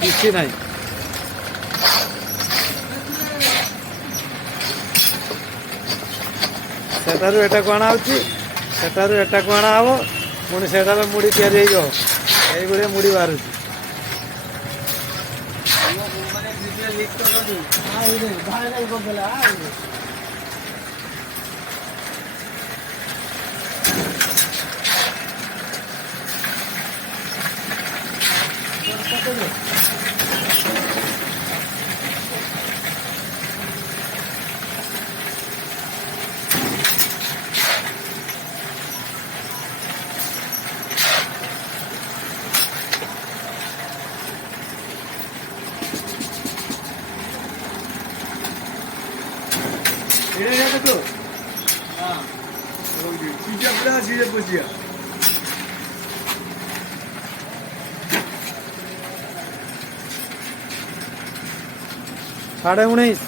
କିଛି ନାହିଁ। ସେଠାରୁ ଏଟାକୁ ଅଣାହେଉଛି, ସେଠାରୁ ଏଟାକୁ ଅଣାହେବ, ପୁଣି ସେଠାରେ ମୁଢ଼ି ତିଆରି ହେଇଯିବ। ଏଇଭଳିଆ ମୁଢ଼ି ବାହାରୁଛି। साढ़े 19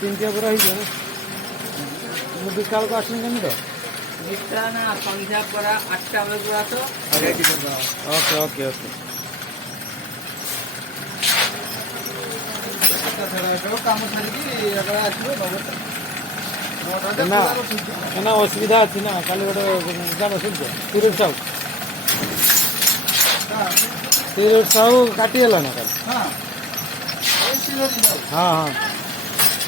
तीन पूरा ही विकाल को आसनी कमी तो ना संध्या पर 8टा बेलू आस ओके ओके ओके काम छाड़ी ना ना असुविधा अच्छी ना खाली गोटे जान शुद्ध तिरुट साहू काटिगला ना कल हाँ हाँ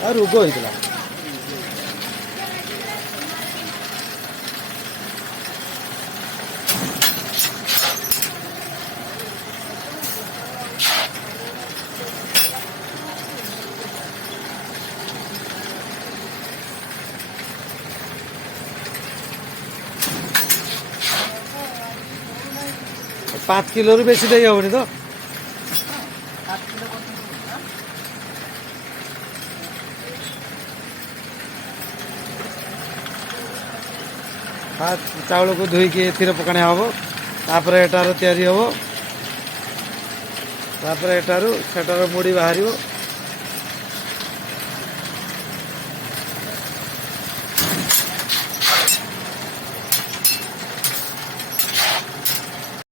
हाँ रोग होता पाँच किलो रु बेसी दे हेनी तो हाथ चाउल को धोईकी एथिरे पकाणे हम तापर एटार तैयारी हम तापर एटारू सेटार मुड़ी बाहर